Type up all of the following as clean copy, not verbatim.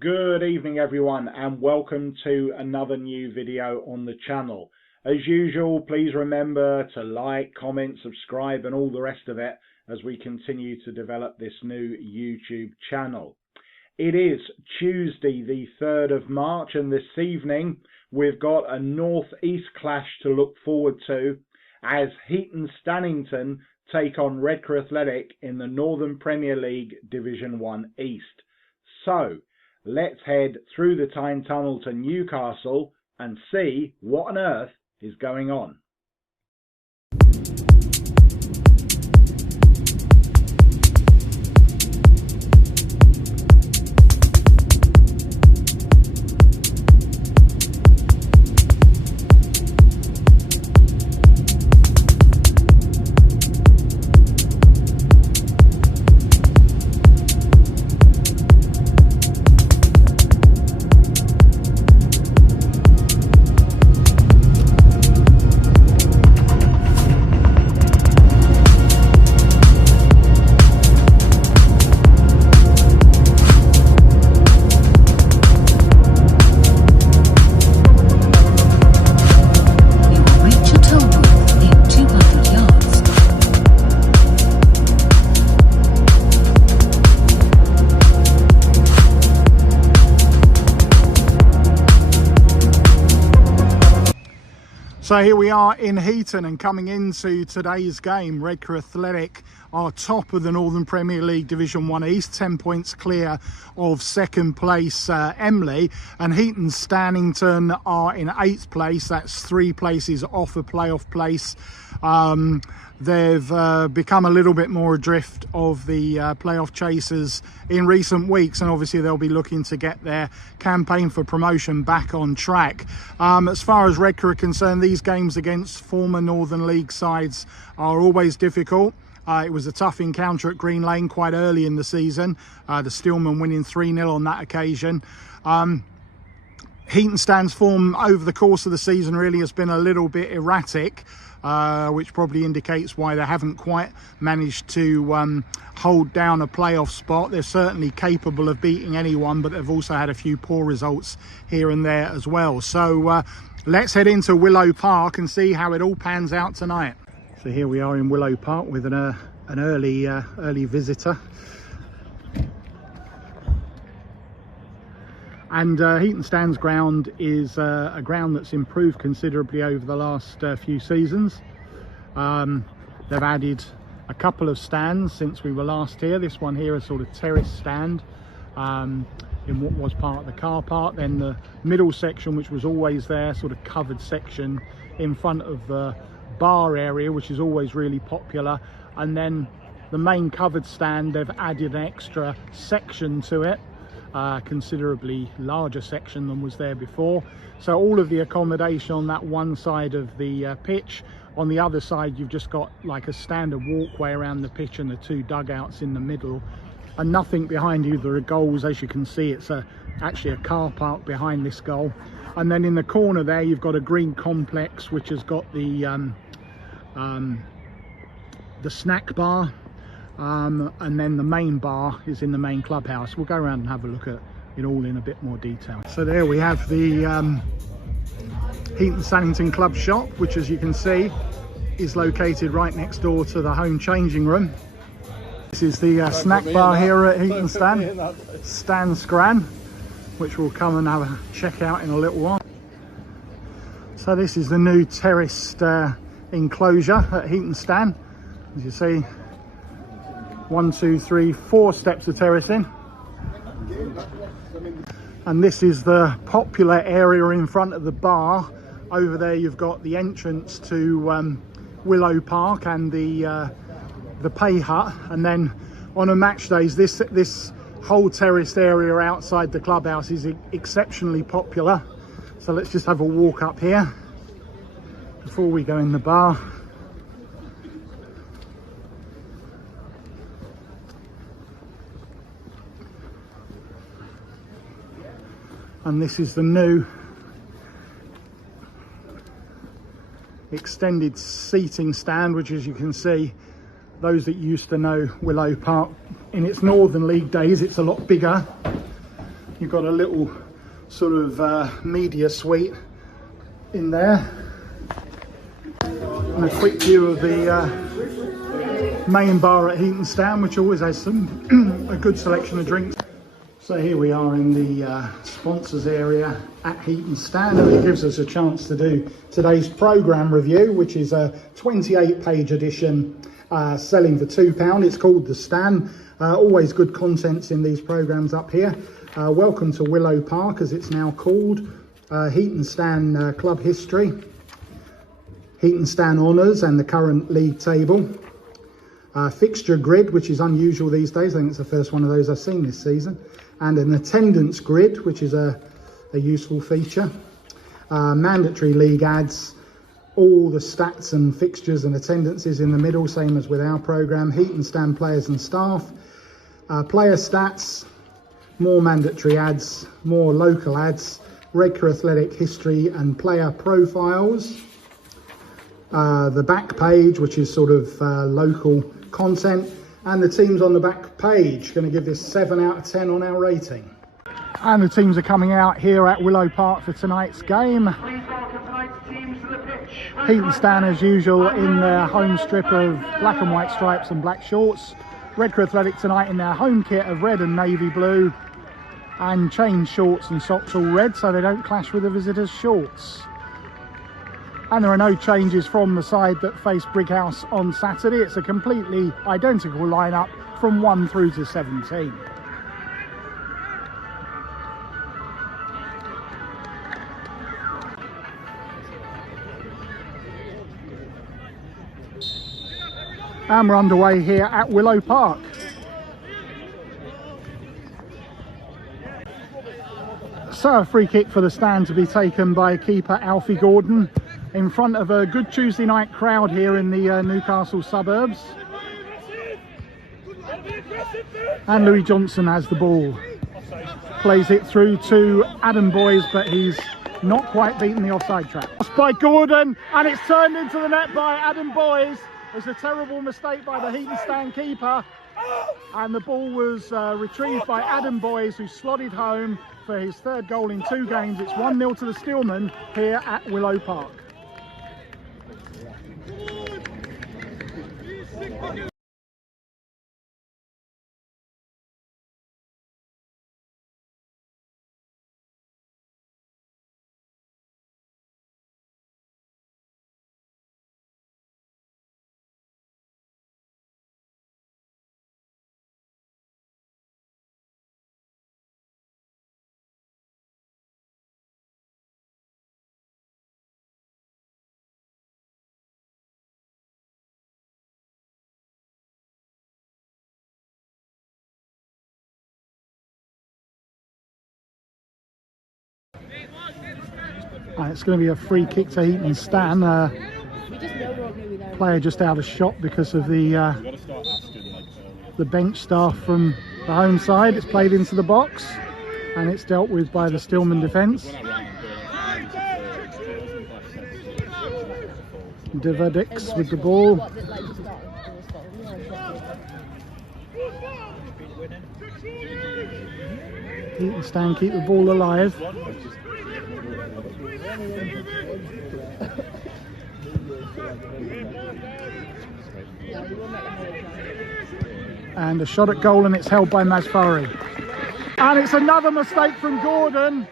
Good evening everyone, and welcome to another new video on the channel. As usual, please remember to like, comment, subscribe and all the rest of it as we continue to develop this new YouTube channel. It is Tuesday the 3rd of March, and this evening we've got a north-east clash to look forward to as Heaton Stannington take on Redcar Athletic in the Northern Premier League Division One East. So let's head through the Tyne Tunnel to Newcastle and see what on earth is going on. So here we are in Heaton, and coming into today's game, Redcar Athletic are top of the Northern Premier League Division One East, 10 points clear of second place Emley, and Heaton Stannington are in 8th place. That's 3 places off a playoff place. They've become a little bit more adrift of the playoff chasers in recent weeks, and obviously they'll be looking to get their campaign for promotion back on track. As far as Redcar are concerned, these games against former Northern League sides are always difficult. It was a tough encounter at Green Lane quite early in the season, the Steelmen winning 3-0 on that occasion. Heaton Stan's form over the course of the season really has been a little bit erratic, which probably indicates why they haven't quite managed to hold down a playoff spot. They're certainly capable of beating anyone, but they've also had a few poor results here and there as well. So let's head into Willow Park and see how it all pans out tonight. So here we are in Willow Park with an early visitor. And Heaton Stan's ground is a ground that's improved considerably over the last few seasons. They've added a couple of stands since we were last here. This one here is sort of terrace stand in what was part of the car park. Then the middle section, which was always there, sort of covered section in front of the bar area, which is always really popular. And then the main covered stand, they've added an extra section to it. Considerably larger section than was there before. So all of the accommodation on that one side of the pitch. On the other side you've just got like a standard walkway around the pitch and the 2 dugouts in the middle, and nothing behind either of goals. As you can see, it's actually a car park behind this goal. And then in the corner there you've got a green complex which has got the snack bar. And then the main bar is in the main clubhouse. We'll go around and have a look at it all in a bit more detail. So there we have the Heaton Stannington club shop, which, as you can see, is located right next door to the home changing room. This is the snack bar here at Heaton Stan Scran, which we'll come and have a check out in a little while. So this is the new terraced enclosure at Heaton Stan. As you see, 1, 2, 3, 4 steps of terracing. And this is the popular area in front of the bar. Over there you've got the entrance to Willow Park and the pay hut. And then on a match days, this whole terraced area outside the clubhouse is exceptionally popular. So let's just have a walk up here before we go in the bar. And this is the new extended seating stand, which, as you can see, those that used to know Willow Park in its Northern League days, it's a lot bigger. You've got a little sort of media suite in there, and a quick view of the main bar at Heaton Stand, which always has a good selection of drinks. So here we are in the sponsors area at Heaton Stand, and it gives us a chance to do today's programme review, which is a 28-page edition selling for £2. It's called The Stand. Always good contents in these programmes up here. Welcome to Willow Park, as it's now called. Heaton Stand club history, Heaton Stand honours and the current league table. Fixture grid, which is unusual these days. I think it's the first one of those I've seen this season. And an attendance grid, which is a useful feature. Mandatory league ads, all the stats and fixtures and attendances in the middle, same as with our programme. Heaton Stand players and staff. Player stats, more mandatory ads, more local ads. Redcar Athletic history and player profiles. The back page, which is sort of local content. And the teams on the back page. Going to give this 7 out of 10 on our rating. And the teams are coming out here at Willow Park for tonight's game. Please welcome tonight's teams to the pitch. Heaton Stand, as usual, in their home strip of black and white stripes and black shorts. Redcar Athletic tonight in their home kit of red and navy blue. And chain shorts and socks all red, so they don't clash with the visitors' shorts. And there are no changes from the side that face Brighouse on Saturday. It's a completely identical lineup from 1 through to 17. And we're underway here at Willow Park. So a free kick for the Stand to be taken by keeper Alfie Gordon, in front of a good Tuesday night crowd here in the Newcastle suburbs. And Louis Johnson has the ball. Plays it through to Adam Boys, but he's not quite beaten the offside trap. Lost by Gordon, and it's turned into the net by Adam Boys. It's a terrible mistake by the Heaton Stand keeper. And the ball was retrieved by Adam Boys, who slotted home for his 3rd goal in 2 games. It's 1-0 to the Steelmen here at Willow Park. It's going to be a free kick to Heaton Stand. Player just out of shot because of the bench staff from the home side. It's played into the box and it's dealt with by the Steelmen defence. Diverdix with the ball. Heaton Stand keep the ball alive. And a shot at goal, and it's held by Masfari. And it's another mistake from Gordon.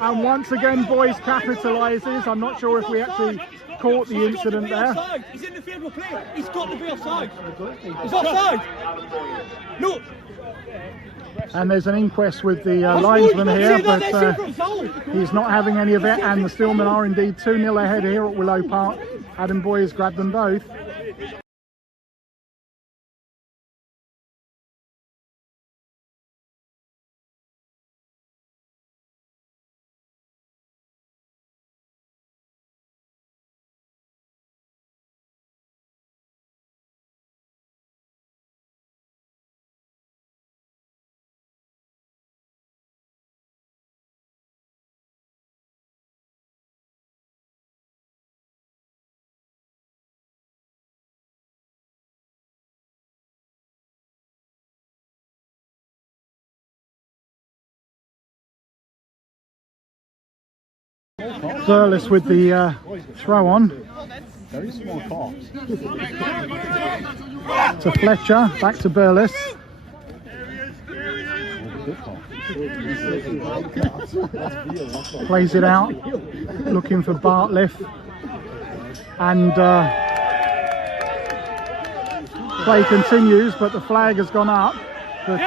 And once again, Boys capitalises. I'm not sure if we actually caught the incident there. He's in the field of play. He's got to be offside. He's offside. Look. And there's an inquest with the linesman here, but he's not having any of it. And the Steelmen are indeed 2-0 ahead here at Willow Park. Adam Boys grabbed them both. Burles with the throw on. Very small cops. To Fletcher, back to Burles. Plays it out, looking for Bartliff. And play continues, but the flag has gone up. But,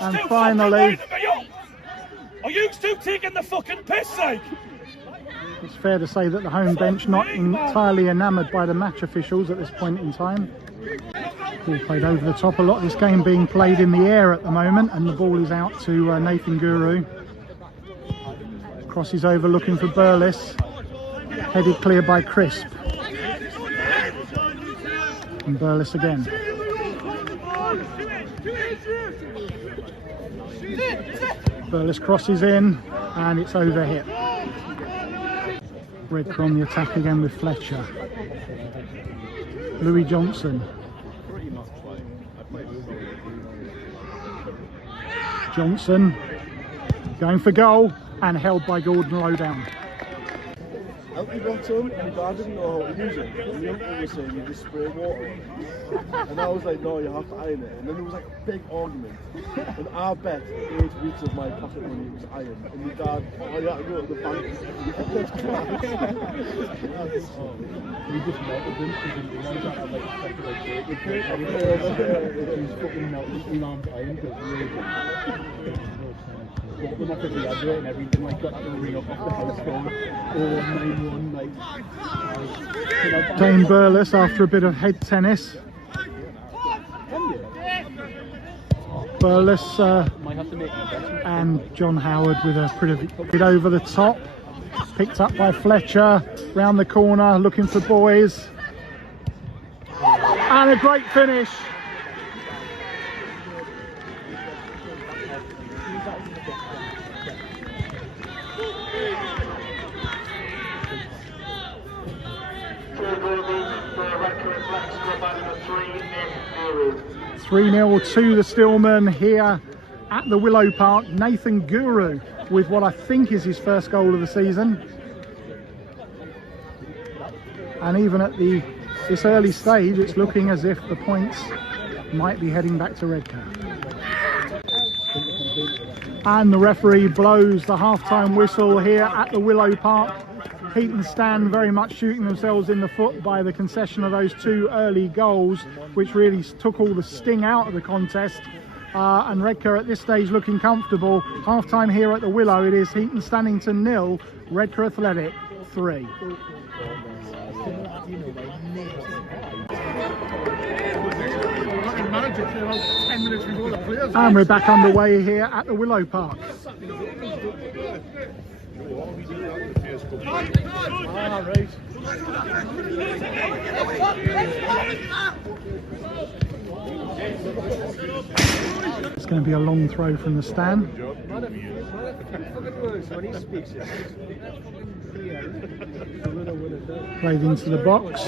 and finally, are you still taking the fucking piss, sake? it's fair to say that the home bench not entirely enamoured by the match officials at this point in time. Ball played over the top. A lot of this game being played in the air at the moment, and the ball is out to Nathan Guru. Crosses over looking for Burles. Headed clear by Crisp. And Burles again. Burles crosses in, and it's over hit. Redcar on the attack again with Fletcher. Louis Johnson. Johnson going for goal and held by Gordon Lowdown. We got him, and my dad didn't know how to use it. And my uncle was saying you just spray water. And I was like, no, you have to iron it. And then there was like a big argument. And I bet 8 weeks of my pocket money was iron. And my dad, oh, you have to go to the bank. We just melted him because he realised that I like separate it. He was fucking melting his arms iron because bought them off of the advert and everything, like got to ring up off the house phone. 491, like. Dane Burles after a bit of head tennis. Burles and John Howard with a pretty bit over the top. Picked up by Fletcher, round the corner, looking for Boys. And a great finish. Redcar Athletic score by number 3-0. 3-0 to the Steelmen here at the Willow Park. Nathan Guru with what I think is his first goal of the season. And even at this early stage, it's looking as if the points might be heading back to Redcar. And the referee blows the half-time whistle here at the Willow Park. Heaton Stan very much shooting themselves in the foot by the concession of those 2 early goals, which really took all the sting out of the contest. And Redcar at this stage looking comfortable. Half-time here at the Willow, it is Heaton Stannington 0, Redcar Athletic 3. And we're back underway here at the Willow Park. It's going to be a long throw from the stand. Played into the box.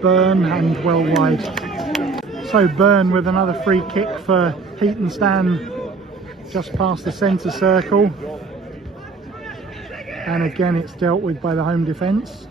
Byrne and well wide. So Byrne with another free kick for Heaton Stan just past the centre circle. And again it's dealt with by the home defence.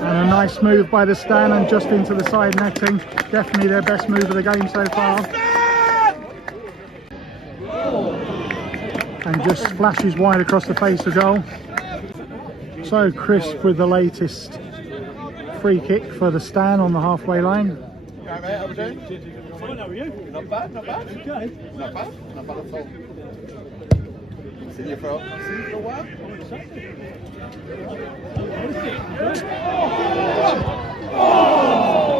And a nice move by the Stan and just into the side netting. Definitely their best move of the game so far. And just flashes wide across the face of goal. So Crisp with the latest free kick for the Stan on the halfway line. Okay, mate, how we doing? Fine, how are you? Not bad, not bad. Okay. Not bad at all. Seen you for a while?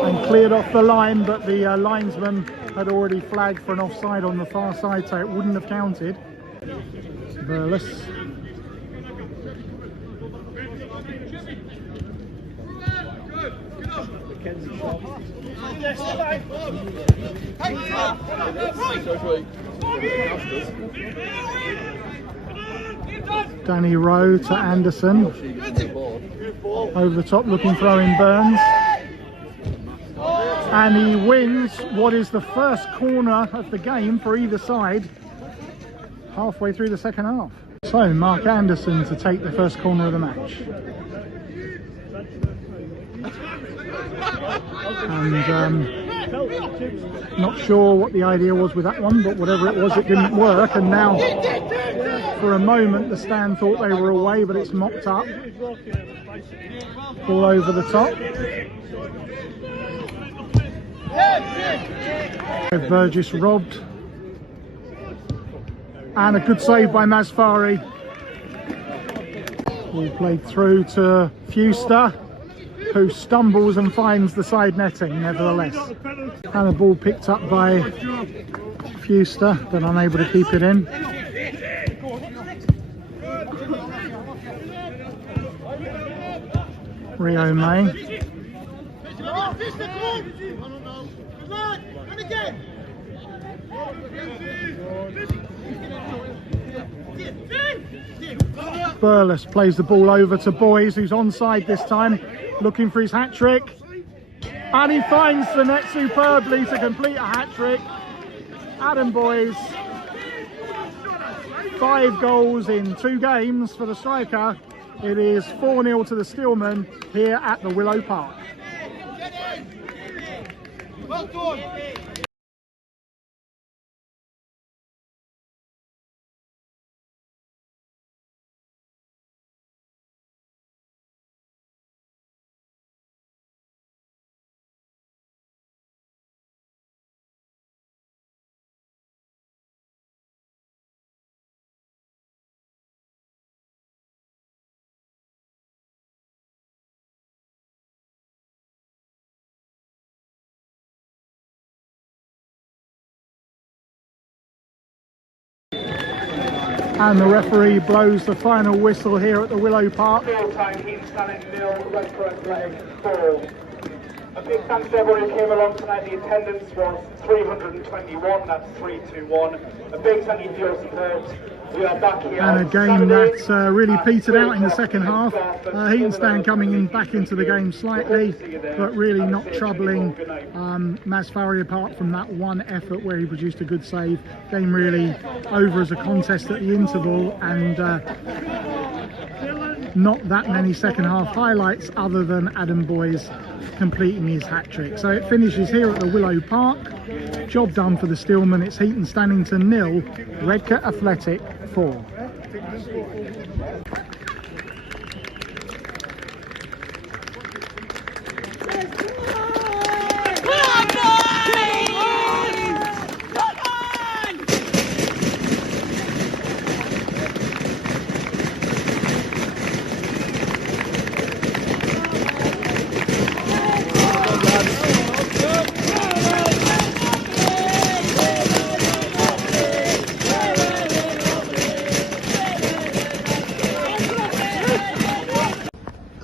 And cleared off the line, but the linesman had already flagged for an offside on the far side, so it wouldn't have counted. Burles. Danny Rowe to Anderson. Over the top, looking throwing Burns. And he wins what is the first corner of the game for either side, halfway through the second half. So Mark Anderson to take the first corner of the match. And not sure what the idea was with that one, but whatever it was, it didn't work. And now, for a moment, the stand thought they were away, but it's mopped up. All over the top. Burgess robbed. And a good save by Masfari. Ball played through to Fuster, who stumbles and finds the side netting nevertheless. And the ball picked up by Fuster, but unable to keep it in. Rio May. Burles plays the ball over to Boys, who's onside this time, looking for his hat-trick. And he finds the net superbly to complete a hat-trick. Adam Boys, 5 goals in 2 games for the striker. It is 4-0 to the Steelmen here at the Willow Park. Well done. And the referee blows the final whistle here at the Willow Park. Full time, Heaton Stannington 0, Redcar Athletic 4. A big thanks to everyone who came along tonight. The attendance was 321, that's 321. A big thank you for your support. We are back here. And a game that really petered out in the second half. Heaton Stan coming in back into the game slightly, but really not troubling Masfari apart from that one effort where he produced a good save. Game really over as a contest at the interval, and not that many second half highlights other than Adam Boys completing his hat-trick. So it finishes here at the Willow Park. Job done for the Steelmen. It's Heaton Stannington 0, Redcar Athletic 4.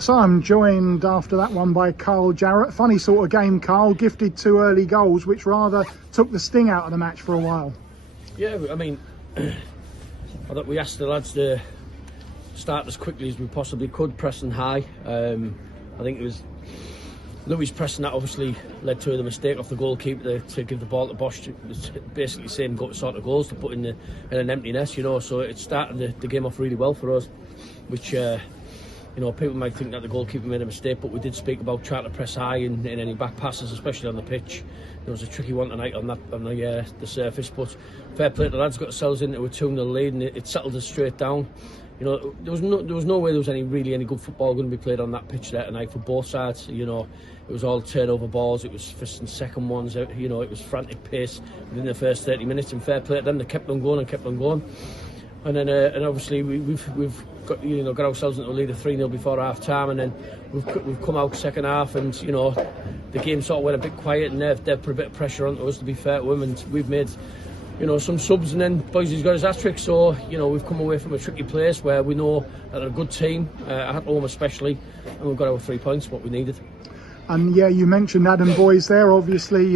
So I'm joined after that one by Carl Jarrett. Funny sort of game, Carl. Gifted 2 early goals, which rather took the sting out of the match for a while. Yeah, I mean, I thought we asked the lads to start as quickly as we possibly could, pressing high. I think it was Louis' pressing that obviously led to the mistake off the goalkeeper to give the ball to Bosch. It was basically the same sort of goals to put in an empty nest, you know. So it started the game off really well for us, which you know, people might think that the goalkeeper made a mistake, but we did speak about trying to press high in any back passes, especially on the pitch. It was a tricky one tonight on the surface, but fair play to the lads, got themselves into a 2-0 lead, and it settled us straight down. You know, there was no way there was any good football going to be played on that pitch there tonight for both sides. You know, it was all turnover balls, it was first and second ones. You know, it was frantic pace within the first 30 minutes, and fair play to them. They kept on going and kept on going. And then, and obviously we've got, you know, got ourselves into a lead of 3-0 before half time, and then we've come out second half, and you know, the game sort of went a bit quiet, and they've put a bit of pressure onto us, to be fair to them, and we've made, you know, some subs, and then Boise's got his hat-trick. So you know, we've come away from a tricky place where we know that they're a good team, at home especially, and we've got our 3 points, what we needed. And yeah, you mentioned Adam Boyes there. Obviously,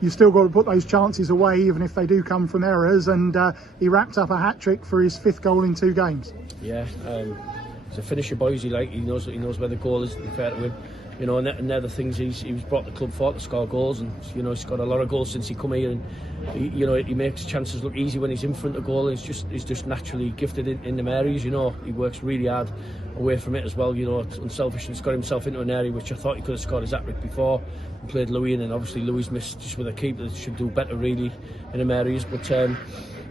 you've still got to put those chances away, even if they do come from errors. And he wrapped up a hat-trick for his 5th goal in 2 games. Yeah, he's a finisher, Boise. Like, he knows where the goal is, to be fair to him. You know, and they're the things he's brought the club for, to score goals, and you know, he's got a lot of goals since he come here, and you know, he makes chances look easy when he's in front of goal. He's just naturally gifted in them areas. You know, he works really hard away from it as well. You know, unselfish, and he's got himself into an area which I thought he could have scored his hat-trick before and played Louis in, and obviously Louis missed just with a keeper that should do better really in them areas. But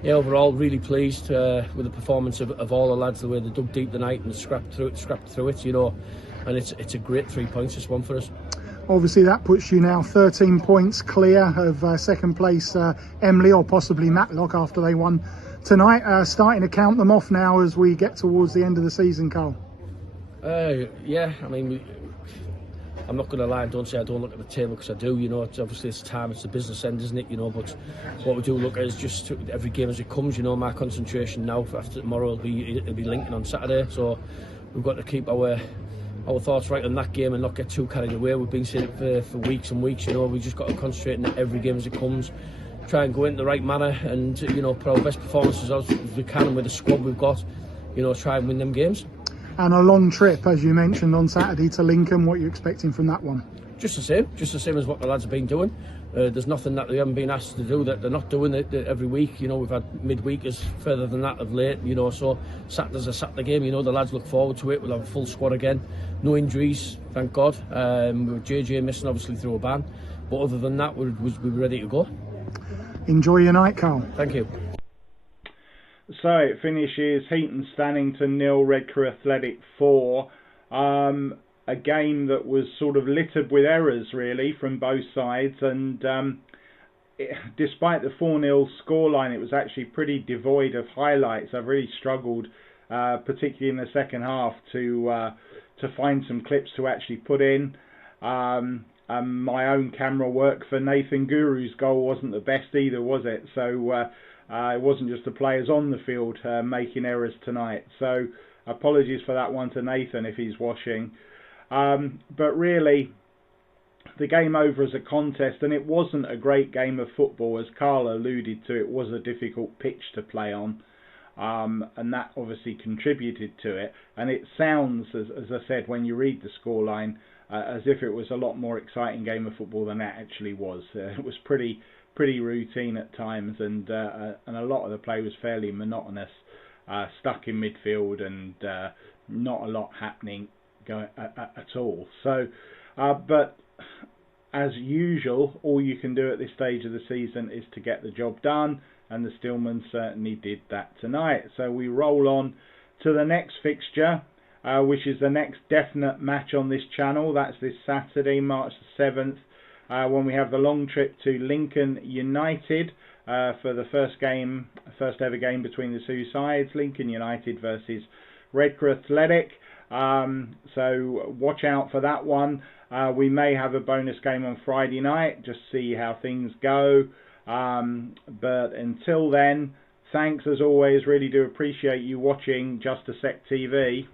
yeah, overall really pleased with the performance of all the lads, the way they dug deep tonight and scrapped through it. You know. And it's a great 3 points, this one for us. Obviously that puts you now 13 points clear of second place Emily, or possibly Matlock, after they won tonight. Starting to count them off now as we get towards the end of the season, Carl. Yeah, I mean, I'm not going to lie and don't say I don't look at the table, because I do. You know, it's time, it's the business end, isn't it? You know, but what we do look at is just every game as it comes. You know, my concentration now after tomorrow will be Lincoln on Saturday, so we've got to keep our thoughts right on that game and not get too carried away. We've been saying it for weeks and weeks. You know, we just got to concentrate on every game as it comes, try and go in the right manner, and you know, put our best performances as we can with the squad we've got. You know, try and win them games. And a long trip, as you mentioned, on Saturday to Lincoln. What are you expecting from that one? Just the same as what the lads have been doing. There's nothing that they haven't been asked to do that they're not doing it every week. You know, we've had midweekers further than that of late. You know, so Saturday's a Saturday game. You know, the lads look forward to it. We'll have a full squad again. No injuries, thank God. With JJ missing obviously through a ban, but other than that, we're ready to go. Enjoy your night, Carl. Thank you. So it finishes Heaton Stannington 0, Redcar Athletic 4. A game that was sort of littered with errors really from both sides, and despite the 4-0 scoreline, it was actually pretty devoid of highlights. I've really struggled, particularly in the second half, to find some clips to actually put in. My own camera work for Nathan Guru's goal wasn't the best either, was it? So it wasn't just the players on the field making errors tonight. So apologies for that one to Nathan if he's watching. But really, the game over as a contest, and it wasn't a great game of football, as Carl alluded to. It was a difficult pitch to play on, and that obviously contributed to it. And it sounds, as I said, when you read the scoreline, as if it was a lot more exciting game of football than that actually was. It was pretty routine at times, and a lot of the play was fairly monotonous, stuck in midfield, and not a lot happening at all. So, but as usual, all you can do at this stage of the season is to get the job done, and the Steelmen certainly did that tonight. So we roll on to the next fixture, which is the next definite match on this channel. That's this Saturday, March the 7th, when we have the long trip to Lincoln United for the first ever game between the two sides, Lincoln United versus Redcar Athletic. So watch out for that one. We may have a bonus game on Friday night, just see how things go. But until then, thanks as always. Really do appreciate you watching Just a Sec TV.